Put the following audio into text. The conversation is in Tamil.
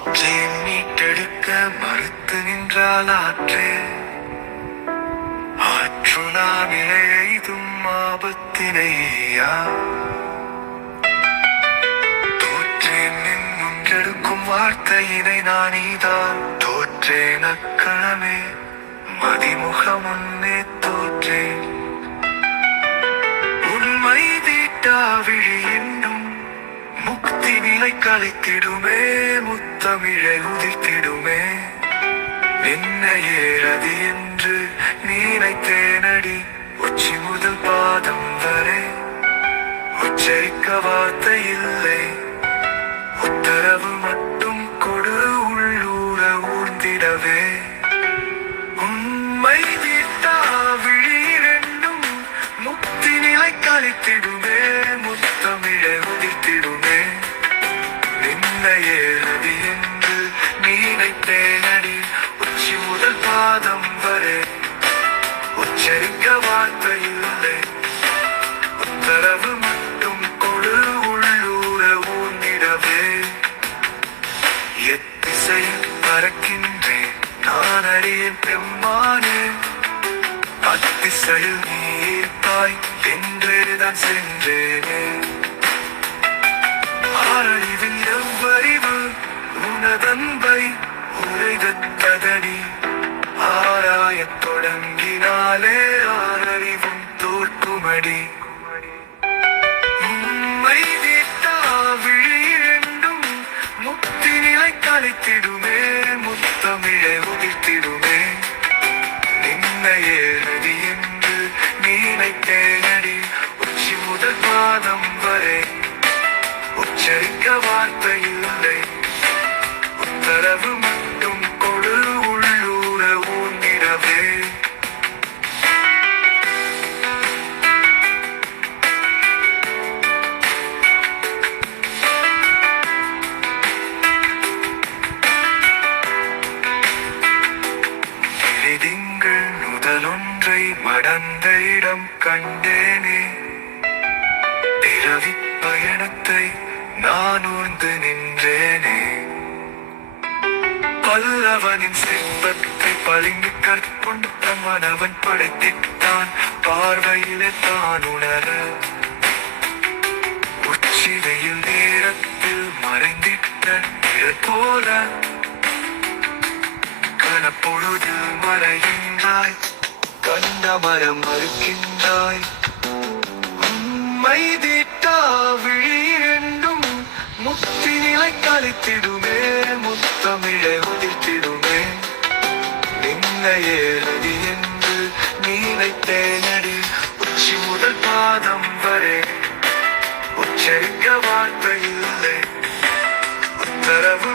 ஆற்றே மீட்டெடுக்க மறுத்து நின்றால் ஆற்றுணாம் எய்தும் ஆபத்தினையா தோற்றேன் முன்றெடுக்கும் வார்த்தையினை நான் நீதான் தோற்றேன் அக்கணமே மதிமுக முன்னே தோற்றேன் உண்மை தீட்டா விழி என்னும் முக்தி நிலை கழித்திடுமே முத்தமிழை உதிர்த்திடுமே நின்னையேறதி என்று நினைத்தேனடி உச்சி முதல் பாதம் வரை உச்சரிக்க வார்த்தை இல்லை உத்தரவு மட்டும் கொடு உள்ளூர ஊர்ந்திடவே உண்மை தீட்டா விழி இரண்டும் முக்தி நிலை கழித்திடுமே முத்தமிழை உதிர்த்திடுமே நின்னையேறதி என்று நினைத்தேனடி உச்சி முதல் பாதம் வரை உச்சரிக்க வார்த்தை இல்லை உத்தரவு மட்டும் கொடு உள்ளூர ஊர்ந்திடவே எத்திசையில் பறக்கின்றேன் நான் அறியேன் பெம்மானே அத்திசையில் நீர்ப்பாய் என்றேதான் சென்றேனே ஆறறிவில் எவ்வறிவு உனதன்பை உரைதத்ததடி ஆராயத் தொடங்கினாலே ஆறறிவும் தோற்குமடி உண்மை தீட்டா விழி இரண்டும் முக்தி நிலை கழித்திடுமே முத்தமிழை உதிர்த்திடுமே நின்னையேறதி என்று நினைத்தேனடி உச்சி முதல் பாதம் வரை உச்சரிக்க வார்த்தை இல்லை உத்தரவு மட்டும் கொடு உள்ளூர ஊர்ந்திடவே திங்கள் முதலொன்றை மடந்த இடம் கண்டேனே பிறவி பயணத்தை நான் ஊர்ந்து நின்றேனே பல்லவனின் செல்வத்தை பளிங்கு கற்கொண்டு மனவன் படைத்திட்டான் பார்வையிலே தான் உணர உச்சிதையில் நேரத்தில் மறைந்திட்ட நிழல் போல கனப்பொழுதில் மறைகின்றாய் கண்ட மரம் மறுக்கின்றாய் உண்மை தீட்டா விழி இரண்டும் முக்தி நிலை கழித்திடுமே முத்தமிழை உதிர்த்திடுமே நின்னையேறதி என்று நினைத்தேனடி உச்சி முதல் பாதம் வரை உச்சரிக்க வார்த்தை இல்லை உத்தரவு